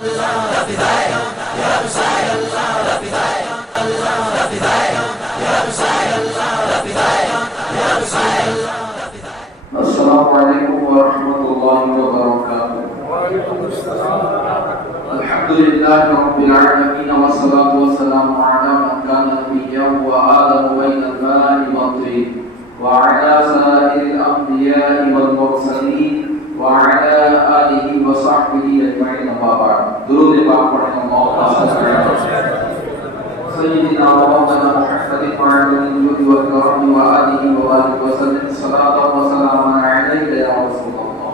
السلام علیکم ورحمۃ اللہ وبرکاتہ۔ الحمد للہ رب العالمین والصلاة والسلام علی من کان نبیا وآدم بین الماء والطین وعلی سائر الانبیاء والمرسلین وعلی آلہ وصحبہ اجمعین، اما بعد۔ درود پاک پڑھیں۔ اللہم صل علی سیدنا مولانا محمد وعلى الجود والكرم وآله وآله وسلم صلاة وسلام عليك يا رسول الله۔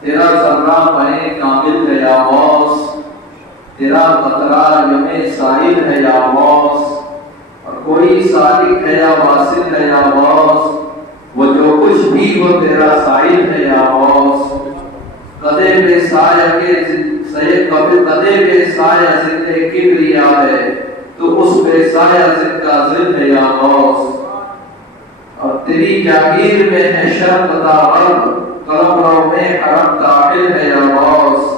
تیرا ذرہ میں کامل ہے یا غوث، تیرا قطرہ یمِ سائل ہے یا غوث، اور کوئی سالک ہے یا واصل ہے یا غوث، وہ جو کچھ بھی وہ تیرا سائل ہے یا غوث۔ قدے بے سایہ کے قدے بے سایہ ضد کبریا ہے، تو اس بے سایہ ضد کا ضد ہے یا غوث۔ اور تیری جاگیر میں ہے شرط تا غرب، قلم رو میں حرم داخل ہے یا غوث۔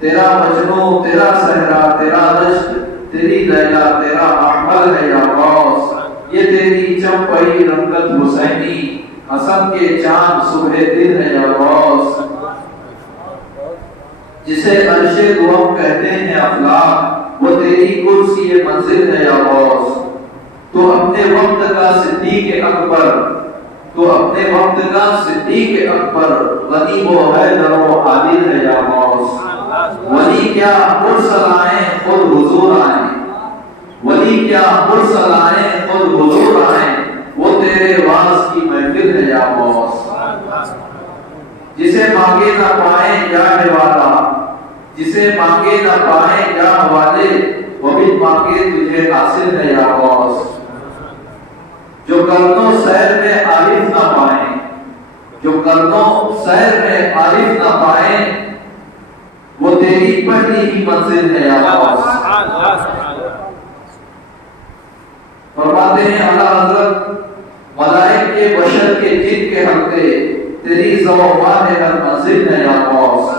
تیرا مجنو، تیرا صحرا، تیرا دشت، تیری لیلا، تیرا احمل ہے یا غوث۔ یہ تیری چمپئی رنگت حسینی، حسن کے چاند صبح دن ہے یا غوث۔ جسے عرش دوم کہتے ہیں افلاک، وہ تیری کرسی منزل ہے یا غوث۔ تو اپنے وقت کا صدیق اکبر، تو اپنے وقت کا صدیق اکبر، غنی و حیدر و عادل ہے یا غوث۔ ولی کیا مرسل آئیں خود حضور آئیں، ولی کیا مرسل آئیں خود حضور آئیں، وہ تیرے واز کی محفل ہے یا غوث۔ جسے مانگے نہ پائیں یا حوالہ، جسے مانگے نہ پائیں یا حوالے، وہ بھی مانگے تجھے حاصل ہے یا غوث۔ جو کرنوں سیر میں عارف نہ پائیں، جو کرنوں سیر میں عارف نہ پائیں، وہ تیری پہلی ہی منزل ہے یا غوث۔ فرماتے ہیں اعلیٰ حضرت، ملائک کے بشر کے جن کے حلقے، تیری زوبان ہر منزل ہے یا غوث۔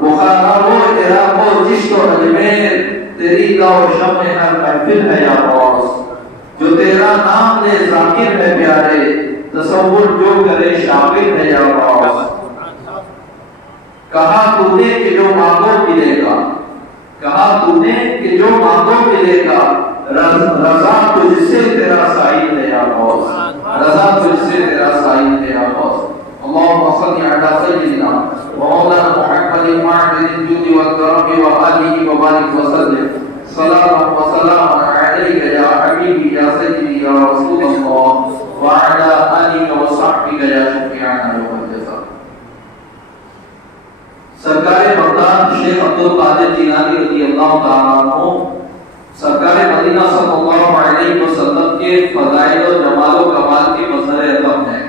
بخارا و عراق و چشت و اجمیر، تیری گاہ و شمع ہر محفل ہے یا غوث۔ جو تیرا نام لے ذاکر ہے پیارے، تصور جو کرے شاکر ہے یا غوث۔ کہا تو نے کہ جو مانگو ملے گا، کہا تو نے کہ جو مانگو ملے گا، رضا تجھ سے تیرا سائل ہے یا غوث، رضا تجھ سے تیرا سائل ہے یا غوث۔ اللهم صل على سيدنا ومولانا محمد معدن الجود والكرم وآله وبارك وسلم صلاة وسلام عليك يا حبيبي يا سيدي يا رسول الله وعلى آله وصحبه يا شفيعنا يوم الجزاء۔ سرکار بغداد شیخ عبدالقادر جیلانی رضی اللہ تعالیٰ عنہ سرکار مدینہ صلی اللہ علیہ وسلم کے فضائل و جمال و کمال کے مظہر عظم ہیں۔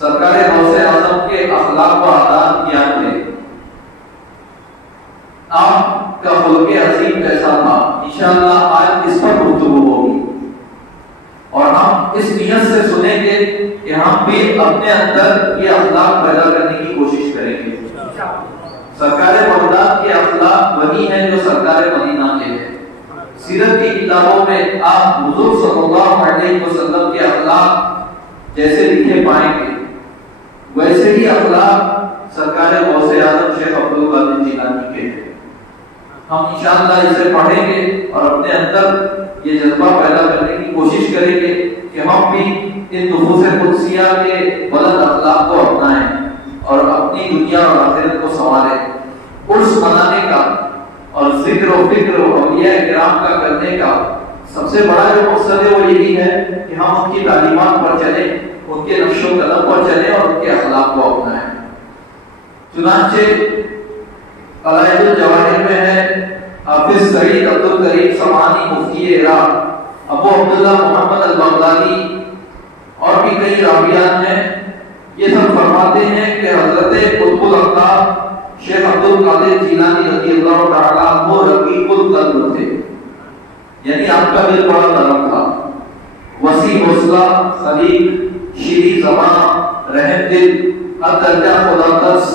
سرکار غوث اعظم کے اخلاق و عادات کیا تھے؟ آپ کا خلق عظیم کیسا تھا؟ انشاءاللہ آج اس پر گفتگو ہوگی، اور ہم اس نیت سے سنیں گے کہ ہم بھی اپنے اندر یہ اخلاق پیدا کرنے کی کوشش کریں گے۔ سرکار بغداد کے اخلاق وہی ہیں جو سرکار مدینہ کے ہیں۔ سیرت کی کتابوں میں آپ حضور صلی اللہ علیہ وسلم کے اخلاق جیسے لکھے پائیں گے، ویسے ہی اخلاق سرکار غوث اعظم شیخ عبدالقادر جیلانی کے ہیں۔ ہم انشاءاللہ اسے پڑھیں گے اور اپنے اندر یہ جذبہ پیدا کرنے کی کوشش کریں گے کہ ہم بھی ان نفوس قدسیہ کے بلند اخلاق کو اپنائیں اور اپنی دنیا اور آخرت کو سنواریں۔ عرس منانے کا اور ذکر و فکر و اولیاء کرام کا کرنے کا سب سے بڑا جو مقصد ہے وہ یہی ہے کہ ہم ان کی تعلیمات پر چلیں، ان کے نقش و قدم پر چلیں اور ان کے اخلاق کو اپنائیں۔ چنانچہ قلائد الجواہر میں ہے حافظ سعید عبدالکریم سمعانی مفتی عراق، ابو عبداللہ محمد البغدادی اور بھی کئی راویان ہیں، یہ سب فرماتے ہیں کہ حضرت قطب الاقطاب شیخ عبدالقادر جیلانی رضی اللہ تعالیٰ عنہ رقیق القلب تھے، یعنی آپ کا دل بڑا نرم تھا، وسیع حوصلہ، سلیق، شیریں زبان، رحم دل، ہر درجہ خدا ترس،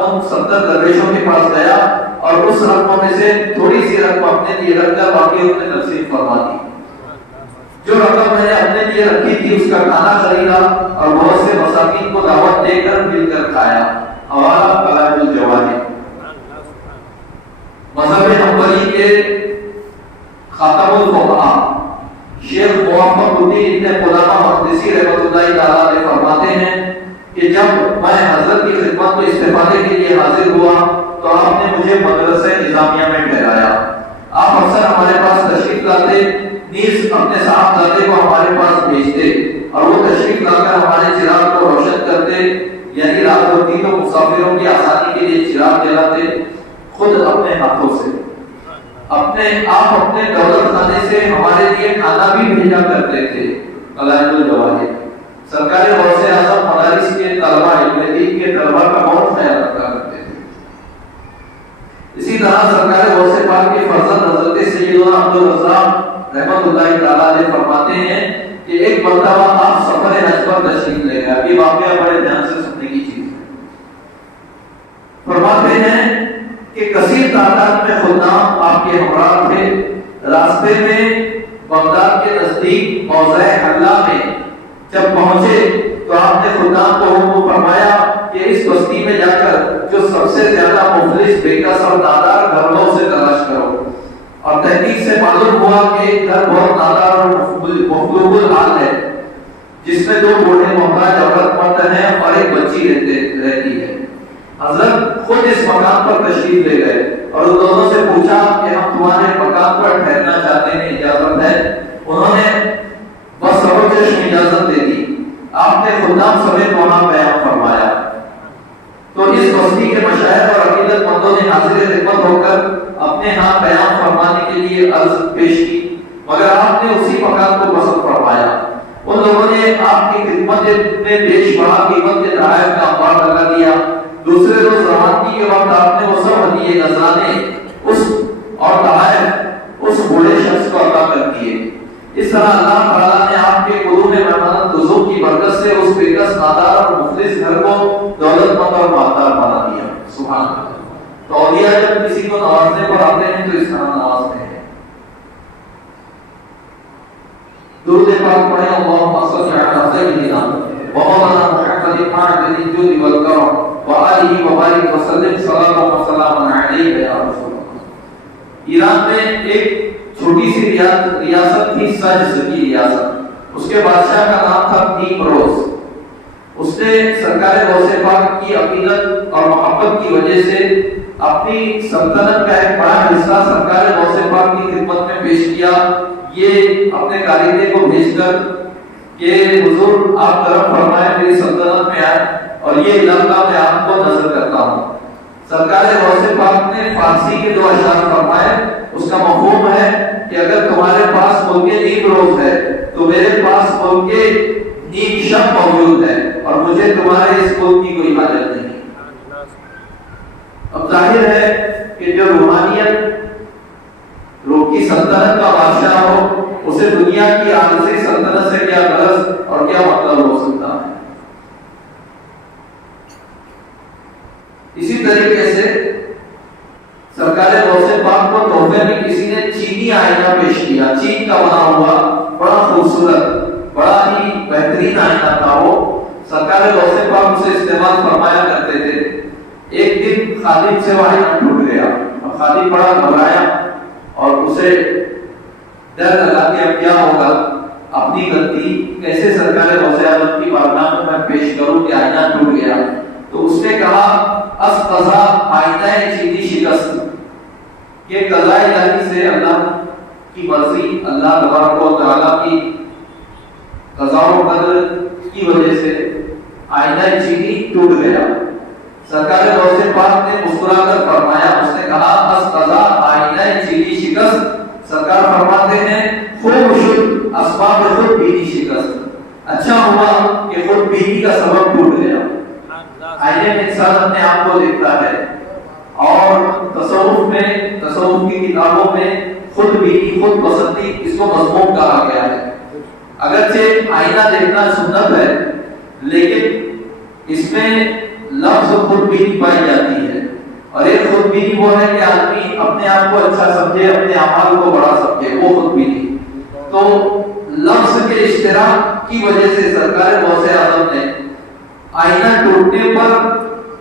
ان 70 درویشوں کے پاس گیا اور اس رقم میں سے تھوڑی سی رقم اپنے لیے رکھ کر باقی انہیں تقسیم فرما دی. جو رقم میں نے اپنے لیے رکھی تھی اس کا کھانا خریدا اور بہت سے مساکین کو دعوت دے کر مل کر کھایا. حوالہ کلام الجواہر. مذہب حنبلی کے خاتم الفقہاء شیخ محمد الدین ابن قدامہ مقدسی رحمۃ اللہ تعالیٰ علیہ فرماتے ہیں کہ جب میں حضرت کی خدمت میں استفادے کے لیے حاضر ہوا تو آپ نے مجھے مدرسہ نظامیہ میں ٹھہرایا. آپ اکثر ہمارے پاس تشریف لاتے، نیز اپنے صاحبزادے کو ہمارے پاس بھیجتے اور وہ تشریف لا کر ہمارے چراغ کو روشن کرتے، یعنی رات ہوتی تو مسافروں کی آسانی کے لیے چراغ جلاتے خود اپنے ہاتھوں سے. آپ اپنے دولت خانے سے ہمارے لیے کھانا بھی بھیجا کرتے تھے. علائم الجواہر. سرکار غوث اعظم مدارس کے طلبہ، علم دین کے طلبہ کا بہت خیال رکھا کرتے تھے. اسی طرح سرکار غوث پاک کے فرزند حضرت سیدنا عبدالرزاق رحمۃ اللہ تعالیٰ علیہ فرماتے ہیں کہ ایک مرتبہ آپ سفر حج پر تشریف لے گئے. یہ واقعہ بڑے دھیان سے سننے کی چیز ہے. فرماتے ہیں کہ کثیر تعداد میں خدام آپ کے ہمراہ تھے. راستے میں بغداد کے نزدیک موضع حلہ میں جب پہنچے تو آپ نے خدام کو حکم فرمایا کہ اس بستی میں جا کر جو سب سے زیادہ مفلس، بےکس اور نادار گھر ہو اسے تلاش کرو. اور تحقیق سے معلوم ہوا کہ گھر بہت نادار اور مفلوج الحال ہے، جس میں 2 بوڑھے محتاج عورت مرد ہیں اور ایک بچی رہتی ہے. حضرت خود اس مکان پر تشریف لے گئے اور ان دونوں سے پوچھا کہ ہم تمہارے مکان پر ٹھہرنا چاہتے ہیں، اجازت ہے؟ انہوں نے بس سبب چشم اجازت دے دی. آپ نے خدام سمیت وہاں بیان فرمایا تو اس بستی کے مشاہد اور عقیدت مندوں نے حاضر خدمت ہو کر اپنے ہاں بیان فرمانے کے لیے عرض پیش کی، مگر آپ نے اسی مکان کو پسند فرمایا. ان لوگوں نے آپ کی خدمت میں بیش بہا قیمت کے تحائف کا انبار لگا دیا. دوسرے روز روانگی کے وقت آپ نے وہ سب ہدیے نذرانے اس اور تحائف اس بوڑھے شخص کو عطا کر دیے. اس طرح اللہ تعالیٰ نے آپ کے قلوب میں مہمان نزول کی برکت سے اس بےکس، نادار اور مفلس گھر کو دولت مند اور مالدار بنا دیا. سبحان اللہ. تو اولیاء جب کسی کو نوازنے پر آتے ہیں تو اس طرح نوازتے ہیں. درود پاک پڑھیں. اللہم صل علی سیدنا ومولانا محمد المعدن الجود والکرم وآلہ وبارک وسلم صلاۃ و سلام علیہ یا رسول اللہ. ایران میں ایک چھوٹی سی ریاست تھی، سجز کی ریاست. اس کے بادشاہ کا نام تھا نیمروز. اس نے سرکار غوث پاک کی عقیدت اور محبت کی وجہ سے اپنی سلطنت کا ایک بڑا حصہ سرکار غوث پاک کی خدمت میں پیش کیا. یہ اپنے کاریندے کو بھیج کر کہ حضور آپ کرم فرمائیں، میری سلطنت میں آئے اور یہ علاقہ میں آپ کو نظر کرتا ہوں. سرکار غوث پاک نے فارسی کے 2 اشعار فرمائے. اس کا مفہوم ہے کہ اگر تمہارے پاس ملک نیمروز ہے تو میرے پاس ملک نیم شب موجود ہے اور مجھے تمہارے اس ملک کی کوئی حاجت نہیں. اب ظاہر ہے کہ جو روحانیت لوگ کی سلطنت کا بادشاہ ہو اسے دنیا کی عارضی سلطنت سے کیا غرض اور کیا مطلب ہو سکتا ہے. اسی طریقے سے سرکار غوث پاک کو تحفے میں کسی نے چینی آئینہ پیش کیا. چین کا بنا ہوا بڑا خوبصورت، بڑا ہی بہترین آئینہ تھا. وہ سرکار غوث پاک اسے استعمال فرمایا کرتے تھے. ایک دن خادم سے وہ آئینہ ٹوٹ گیا اور خادم بڑا گھبرایا اور اسے ڈر لگا کہ اب کیا ہوگا، اپنی غلطی کیسے سرکار غوث اعظم کی بارگاہ میں پیش کروں کہ آئینہ ٹوٹ گیا. تو اس نے کہا اس قضا آئینہ چینی شکست، کہ قضاء الہی سے اللہ کی مرضی، اللہ تبارک و تعالیٰ کی قضاء و قدر کی وجہ سے آئینہ چینی ٹوٹ گیا. سرکار غوث پاک نے مسکرا کر فرمایا، اس نے کہا اس قضا آئینہ چینی شکست. سرکار فرماتے ہیں خوب شد اسباب خود بینی شکست. اچھا ہوا کہ خود بینی کا سبب ٹوٹ گیا. آئینے میں انسان اپنے آپ کو دیکھتا ہے اور تصوف کی کتابوں میں خود بینی، خود پسندی اس کو مضمون کہا گیا ہے. اگرچہ آئینہ دیکھنا سنت ہے لیکن اس میں لفظ خودبینی پائی جاتی ہے، اور ایک خودبینی وہ ہے کہ آدمی اپنے آپ کو اچھا سمجھے، اپنے اعمال کو بڑا سمجھے، وہ خودبینی۔ تو لفظ کے اشتراک کی وجہ سے سرکار غوث اعظم نے آئینہ ٹوٹنے پر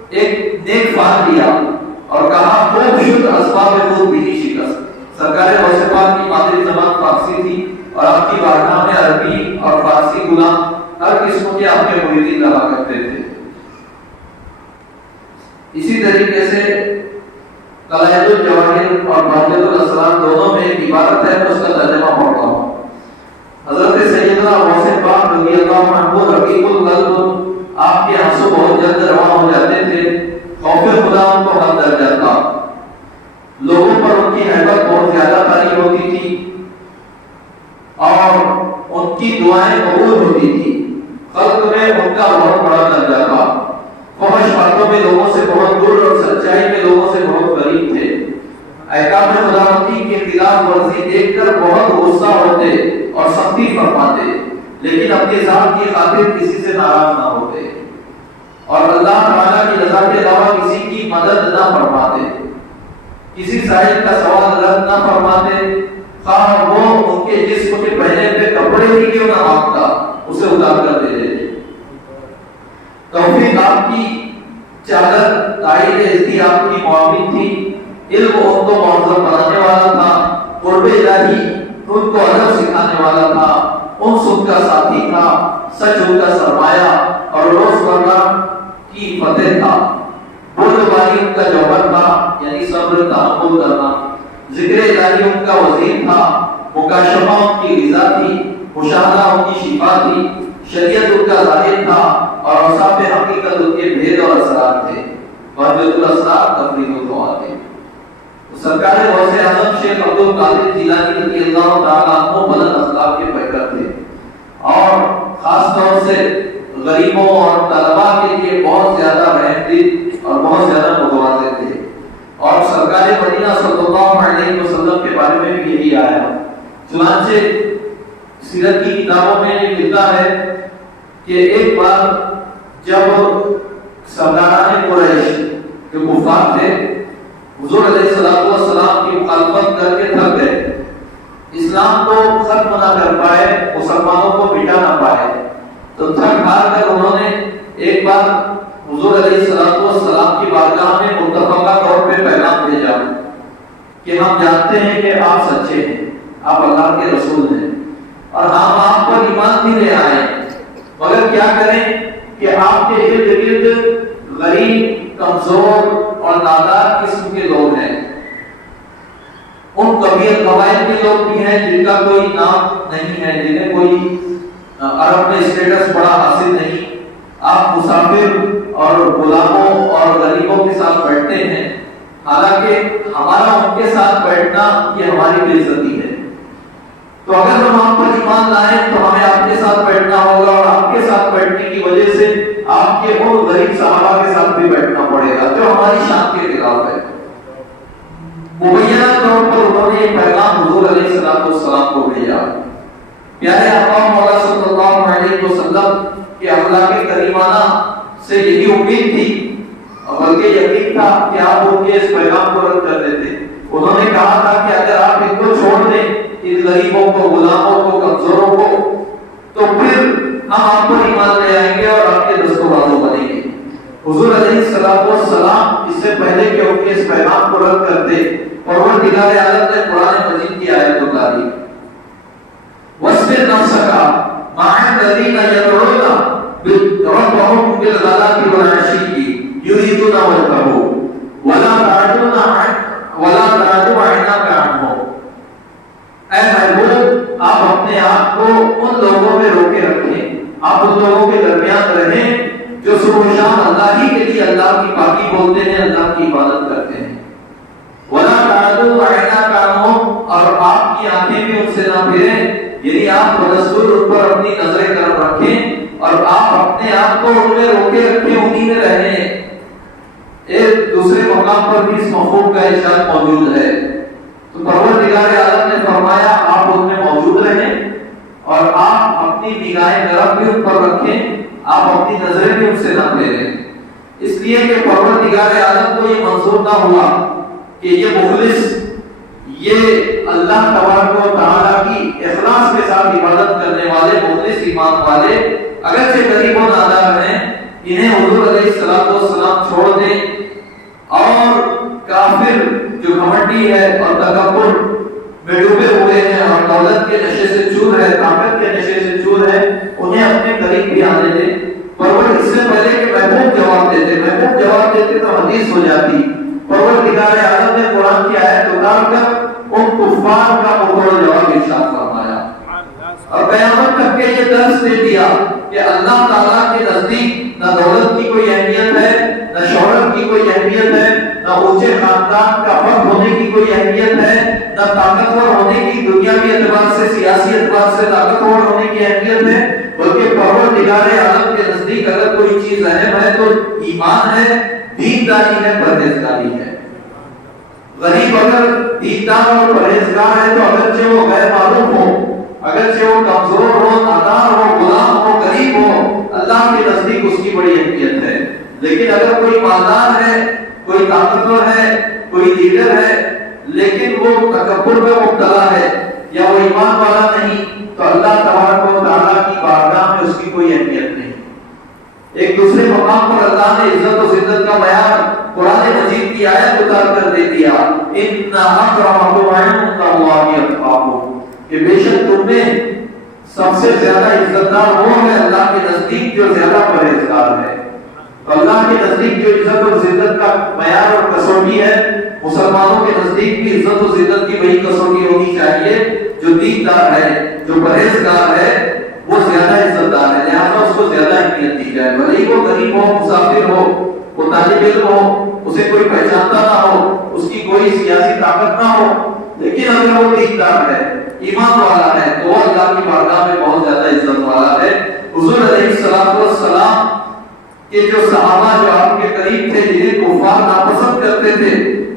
ایک نیک فال لیا اور کہا خوب شد اسباب خودبینی شکست۔ سرکار غوث پاک کی مادری زبان فارسی تھی اور آپ کی بارگاہ میں عربی اور فارسی غلام ہر قسم کے آپ کے مریدین رہا کرتے تھے۔ اسی طریقے سے قلائد الجواہر اور بہجت الاسرار دونوں میں ایک عبارت ہے، اس کا ترجمہ پڑھتا ہوں۔ حضرت سیدنا غوث پاک رضی اللہ عنہ رقیق القلب، آپ کے آنسو بہت جلد رواں ہو جاتے تھے، خوف خدا ان کو حد در جاتا، لوگوں پر ان کی ہیبت بہت زیادہ طاری ہوتی تھی اور ان کی دعائیں قبول ہوتی تھی، خلق میں ان کا بہت بڑا درجہ تھا، فحش باتوں میں لوگوں سے بہت دور اور سچائی میں لوگوں سے بہت قریب تھے، احکام خداوندی کے خلاف ورزی دیکھ کر بہت غصہ ہوتے اور سختی فرماتے، لیکن اپنی ذات کی خاطر کسی سے ناراض نہ ہوتے اور اللہ تعالیٰ کی رضا کے علاوہ کسی کی مدد نہ فرماتے، کسی سائل کا سوال رد نہ فرماتے، خواہ وہ ان کے جسم کے پہنے پہ کپڑے ہی کیوں نہ مانگتا، اسے اتار کر دے دیتے۔ توفیق آپ کی چادر، تائید عزتی آپ کی معاون تھی، علم ان کو معظم بنانے والا تھا، قرب الہی ان کو ادب سکھانے والا تھا، انس ان کا ساتھی تھا، سچ ان کا سرمایہ اور روزمرہ کی فتح تھا، بردباری ان کا جوہر تھا، یعنی صبر تحمل کرنا، ذکر الہی ان کا وزیر تھا، مکاشفہ ان کی غذا تھی، مشاہدہ ان کی شفا تھی، شریعت ان کا ظاہر تھا اور اوصاف حقیقت ان کے بھید اور اسرار تھے، بہجت الاسرار تفرید الدعا تھے۔ سرکار غوث اعظم شیخ عبد القادر جیلانی رضی اللہ تعالیٰ عنہ بلند اخلاق کے پیکر تھے اور خاص طور سے غریبوں اور طلباء کے لیے بہت زیادہ رحم دل اور بہت زیادہ متواضع تھے، اور سرکار مدینہ صلی اللہ علیہ وسلم کے بارے میں بھی یہی آیا۔ چنانچہ سیرت کی کتابوں میں یہ لکھا ہے کہ ایک بار جب سرداران قریش جو کفار تھے حضور علیہ السلام کی مخالفت کر کے تھک گئے، اسلام کو ختم نہ کر پائے، مسلمانوں کو مٹا نہ پائے، تو تھک ہار کر انہوں نے ایک بار حضور علیہ السلام کی بارگاہ میں متفقہ طور پہ پیغام بھیجا کہ ہم جانتے ہیں کہ آپ سچے ہیں، آپ اللہ کے رسول ہیں اور ہم آپ پر ایمان بھی لے آئے، مگر کیا کریں کہ آپ کے ارد گرد غریب، کمزور اور نادار قسم کے لوگ ہیں، ان قبیل قبائل کے لوگ بھی ہیں جن کا کوئی نام نہیں ہے، جنہیں کوئی عرب میں اسٹیٹس بڑا حاصل نہیں، آپ مسافر اور غلاموں اور غریبوں کے ساتھ بیٹھتے ہیں، حالانکہ ہمارا ان کے ساتھ بیٹھنا یہ ہماری بے عزتی ہے، تو اگر ہم آپ پر ایمان لائیں تو ہمیں آپ کے ساتھ بیٹھنا ہوگا اور آپ کے ساتھ بیٹھنے کی وجہ سے آپ کے ان غریب صحابہ کے ساتھ بھی بیٹھنا پڑے گا جو ہماری شان کے خلاف ہے۔ مبینہ طور پر انہوں نے یہ پیغام حضور علیہ السلام کو بھیجا۔ پیارے آقا مولا صلی اللہ علیہ وسلم کے اخلاق کریمانہ سے یہی امید تھی اور بلکہ یقین تھا کہ آپ ان کے اس پیغام کو رد کر دیتے۔ انہوں نے کہا تھا کہ اگر آپ ان کو چھوڑ دیں، ان غریبوں کو، غلاموں کو، کمزوروں کو، تو پھر ہم آپ پر ایمان لے آئیں گے اور آپ کے دست و بازو بنیں گے۔ حضور علیہ السلام اس سے پہلے کہ ان کے اس پیغام کو رد کرتے، پروردگار عالم نے قرآن مجید کی آیت اتاری، وَاصْبِرْ نَفْسَكَ مَعَ الَّذِينَ يَدْعُونَ رَبَّهُم بِالْغَدَاةِ وَالْعَشِيِّ يُرِيدُونَ وَجْهَهُ وَلَا تَعْدُ عَيْنَاكَ عَنْهُمْ۔ اے محبوب، آپ اپنے آپ کو ان لوگوں میں روکے رکھیں، آپ ان لوگوں کے درمیان رہیں جو صبح و شام اللہ ہی کے لیے اللہ کی پاکی بولتے ہیں، اللہ کی عبادت کرتے ہیں۔ وَلَا تَعْدُ عَيْنَاكَ عَنْهُمْ، اور آپ کی آنکھیں بھی ان سے نہ پھریں، یعنی آپ بدستور ان پر اپنی نظریں کرم رکھیں اور آپ اپنے آپ کو ان میں روکے رکھیں، انہی میں رہیں۔ ایک دوسرے مقام پر بھی اس مفہوم کا ارشاد موجود ہے، تو پروردگار عالم نے فرمایا آپ ان میں موجود رہیں اور آپ اپنی نگاہیں نرم بھی ان پر رکھیں، آپ اپنی نظریں بھی ان سے نہ پھیریں۔ اس لیے کہ پروردگار عالم کو یہ منظور نہ ہوا کہ یہ مخلص، یہ اللہ تبارک و تعالیٰ کی اخلاص کے ساتھ عبادت کرنے والے مخلص ایمان والے اگرچہ غریب و نادار ہیں، انہیں حضور علیہ السلام چھوڑ دیں اور کافر جو گھمنڈی ہے اور تکبر میں ڈوبے ہوئے ہیں اور دولت کے نشے سے چور ہے، طاقت کے نشے سے چور ہے، انہیں اپنے قریب بھی آنے دیں۔ پرور اس سے پہلے کہ محبوب جواب دیتے تو حدیث ہو جاتی، پروردگار عالم نے قرآن کی آیت اتار کر ان کفار کا مکمل جواب ارشاد فرمایا اور قیامت تک کے یہ درس دے دیا کہ اللہ تعالیٰ کے نزدیک نہ دولت کی کوئی اہمیت ہے، نہ شہرت کی کوئی اہمیت ہے، نہ اونچے خاندان کا فرد ہونے کی کوئی اہمیت ہے، نہ طاقتور ہونے کی دنیاوی اعتبار سے سیاسی اعتبار سے طاقتور ہونے کی اہمیت ہے، بلکہ پروردگار عالم کے نزدیک اگر کوئی چیز اہم ہے تو ایمان ہے، دینداری ہے، پرہیزگاری ہے۔ غریب اگر دیندار اور پرہیزگار ہے تو اگرچہ وہ غیر معلوم ہو، اگرچہ وہ کمزور ہو، نادار ہو، غلام ہو، غریب ہو، اللہ کے نزدیک اس کی بڑی اہمیت ہے۔ لیکن اگر کوئی مالدار ہے، کوئی طاقتور ہے، کوئی لیڈر ہے، لیکن وہ تکبر میں مبتلا ہے یا وہ ایمان والا نہیں، تو اللہ تبارک و تعالیٰ کی بارگاہ میں اس کی کوئی اہمیت نہیں۔ ایک دوسرے مقام پر اللہ نے عزت و ذلت کا بیان قرآن مجید کی آیت اتار کر دے دیا، ان اکرمکم عند اللہ اتقاکم، کہ بے شک تم میں سب سے زیادہ عزت دار وہ ہے اللہ کے نزدیک جو زیادہ پرہیزگار ہے۔ تو اللہ کے نزدیک جو عزت و ذلت کا معیار اور کسوٹی ہے، مسلمانوں کے نزدیک بھی عزت و ذلت کی وہی کسوٹی ہونی چاہیے۔ جو دیندار ہے، جو پرہیزگار ہے، وہ زیادہ عزت دار ہے، لہذا اس کو زیادہ اہمیت دی جائے، بھلے وہ غریب ہو، مسافر ہو، وہ طالب علم ہو، اسے کوئی پہچانتا نہ ہو، اس کی کوئی سیاسی طاقت نہ ہو، لیکن اگر وہ دیندار ہے، ایمان والا ہے، تو وہ اللہ کی بارگاہ میں بہت زیادہ عزت والا ہے۔ حضور علیہ السلام کے جو صحابہ جو آپ کے قریب تھے، جنہیں کفار ناپسند کرتے تھے،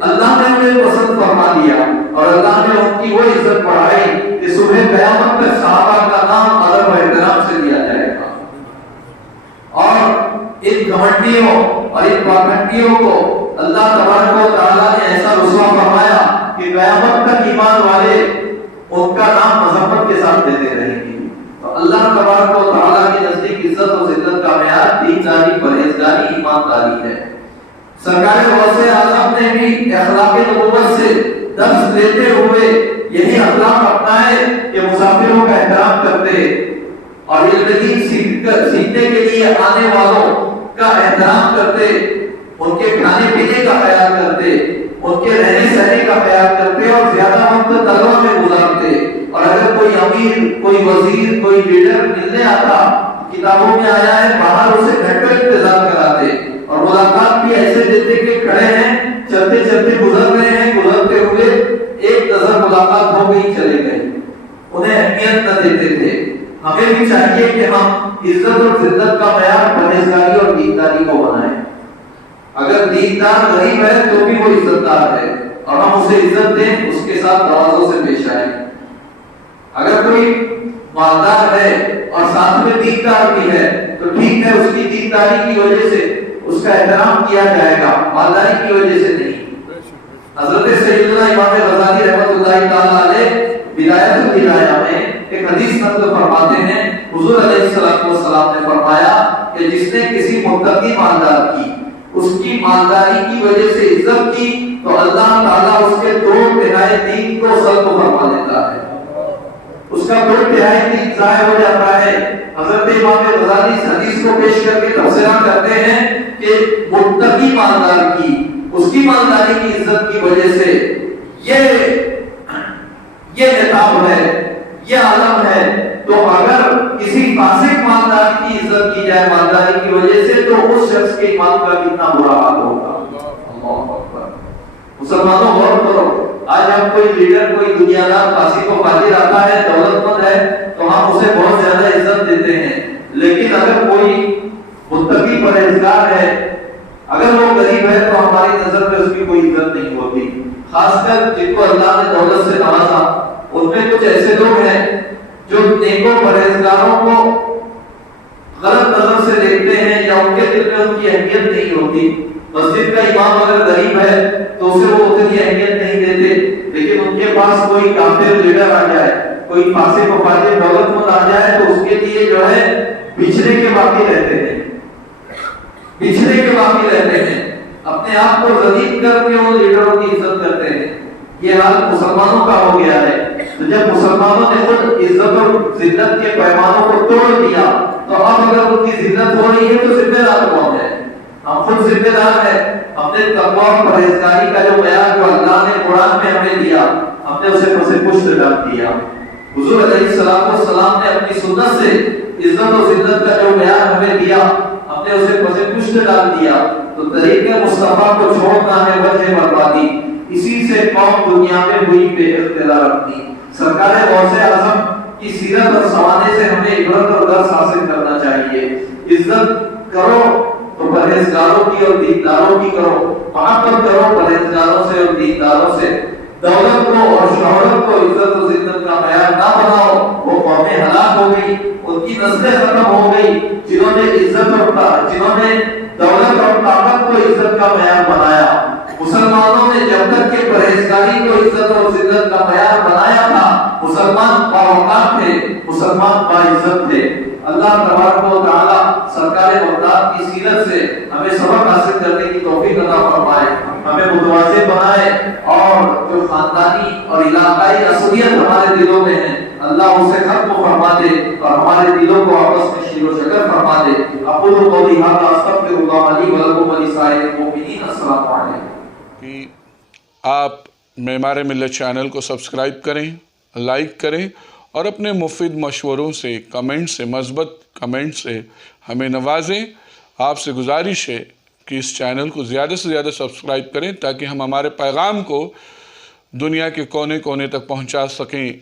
اللہ نے انہیں پسند فرما دیا اور اللہ نے ان کی وہ عزت بڑھائی کہ صبح قیامت تک صحابہ کا نام ادب و احترام سے لیا جائے گا۔ اور ان گھمنڈیوں اور ان پاکھنڈیوں کو اللہ تبارک و تعالیٰ نے ایسا رسوا فرمایا کہ قیامت تک ایمان والے ان کا نام مذمت کے ساتھ لیتے رہیں گے۔ تو اللہ تبارک و تعالیٰ کے نزدیک عزت و ذلت کا معیار دینداری، پرہیزگاری، ایمانداری ہے۔ سرکار غوث اعظم نے بھی اخلاق نبوت سے درس لیتے ہوئے یہی اخلاق اپنائے کہ مسافروں کا احترام کرتے اور علم سیکھنے کے لیے آنے والوں کا احترام کرتے، ان کے کھانے پینے کا خیال کرتے، ان کے رہنے سہنے کا خیال کرتے اور زیادہ وقت طلبہ میں گزارتے۔ اور اگر کوئی امیر، کوئی وزیر، کوئی لیڈر ملنے آتا، کتابوں میں آیا ہے باہر اسے گھنٹوں انتظار کراتے اور ملاقات بھی ایسے دیتے کہ کھڑے ہیں، چلتے چلتے گزر رہے ہیں، گزرتے ہوئے ایک نظر ملاقات ہو گئی، چلے گئے، انہیں اہمیت نہ دیتے تھے۔ ہمیں بھی چاہیے کہ ہم عزت اور ذلت کا معیار پرہیزگاری اور دینداری کو بنائیں۔ اگر دیندار غریب ہے تو بھی وہ عزت دار ہے اور ہم اسے عزت دیں، اس کے ساتھ توازن سے پیش آئیں۔ اگر کوئی مالدار ہے اور ساتھ میں دیندار بھی ہے تو ٹھیک ہے، اس کی دینداری کی وجہ سے اس کا احترام کیا جائے گا، مالداری کی وجہ سے نہیں۔ حضرت سیدنا امام غزالی رحمۃ اللہ تعالی علیہ بدایت الہدایہ میں ایک حدیث نقل فرماتے ہیں، حضور علیہ السلام نے فرمایا کہ جس نے کسی متقی مالدار کی، اس کی مالداری کی وجہ سے عزت کی، تو اللہ تعالیٰ اس کے 2/3 دین کو سلب فرما دیتا ہے، اس کا 2/3 دین ضائع ہو جاتا ہے۔ حضرت امام غزالی اس حدیث کو پیش کر کے تبصرہ کرتے ہیں کہ متقی مالدار کی، اس کی مالداری کی عزت کی وجہ سے یہ عتاب ہے، یہ عالم ہے۔ تو اگر کسی فاسق مالدار کی عزت کی جائے مالداری کی وجہ سے، تو اس شخص کے ایمان کا کتنا برا حال ہوگا۔ اللہ اکبر۔ مسلمانوں غور کرو، آج ہم کوئی لیڈر، کوئی دنیا دار، فاسق و فاجر آتا ہے، دولت مند ہے، تو ہم اسے بہت زیادہ عزت دیتے ہیں، لیکن اگر کوئی متقی پرہیزگار ہے، اگر وہ غریب ہے، تو ہماری نظر میں اس کی کوئی عزت نہیں ہوتی۔ خاص کر جن کو اللہ نے دولت سے نوازا، ان میں کچھ ایسے لوگ ہیں جو نیک و پرہیزگاروں کو غلط نظر سے دیکھتے ہیں یا ان کے دل میں ان کی اہمیت نہیں ہوتی. مسجد کا امام اگر غریب ہے تو اسے وہ اتنی اہمیت نہیں دیتے، لیکن ان کے پاس کوئی کافر لیڈر آ جائے، کوئی فاسق و فاجر دولت مند آ جائے تو اس کے لیے جو ہے بچھڑے کے باقی رہتے ہیں، بچھڑے کے باقی رہتے ہیں، اپنے آپ کو ذلیل کر کے وہ لیڈروں کی عزت کرتے ہیں. یہ حال مسلمانوں کا ہو گیا ہے. تو جب مسلمانوں نے خود عزت اور ذلت کے پیمانوں کو توڑ دیا تو اب اگر ان کی ذلت ہو رہی ہے تو ذمہ دار کون ہے؟ ہم خود ذمہ دار ہیں. اپنے تقویٰ اور پرہیزگاری کا جو معیار جو اللہ نے قرآن میں ہمیں دیا، ہم نے اسے پس پشت ڈال دیا. حضور علیہ السلام نے اپنی سنت سے عزت و ذلت کا جو معیار ہمیں دیا، ہم نے اسے پس پشت ڈال دیا. تو طریق مصطفیٰ کو چھوڑنا ہے وجہ بربادی، اسی سے قوم دنیا میں ہوئی بے اقتدار اپنی. سرکار غوث اعظم کی سیرت اور سوانے سے ہمیں عبرت اور درس حاصل کرنا چاہیے. عزت کرو تو پرہیزگاروں کی اور دینداروں کی کرو، محبت کرو پرہیزگاروں سے اور دینداروں سے. دولت کو اور شہرت کو عزت و ذلت کا معیار نہ بناؤ، وہ قومیں ہلاک ہو گئی، ان کی نسلیں ختم ہو گئی جنہوں نے جنہوں نے دولت اور طاقت کو عزت کا معیار بنایا. مسلمانوں نے جب تک کہ پرہیزگاری کو عزت اور ذلت کا معیار بنایا تھا، مسلمان باوقار تھے، مسلمان باعزت تھے. اللہ تبارک و تعالی سرکار بغداد کی سیرت سے ہمیں سبق حاصل کرنے کی توفیق عطا فرمائے، ہمیں متواضع بنائے، اور جو خاندانی اور علاقائی عصبیت ہمارے دلوں میں ہے اللہ اسے ختم فرما دے اور ہمارے دلوں کو آپس میں شیر و شکر فرما دے. اقول قولی ھذا استغفر اللہ لی ولکم ولسائر المؤمنین. السلام علیکم. آپ معمار ملت چینل کو سبسکرائب کریں، لائک کریں اور اپنے مفید مشوروں سے، کمنٹ سے، مثبت کمنٹ سے ہمیں نوازیں. آپ سے گزارش ہے کہ اس چینل کو زیادہ سے زیادہ سبسکرائب کریں تاکہ ہم ہمارے پیغام کو دنیا کے کونے کونے تک پہنچا سکیں.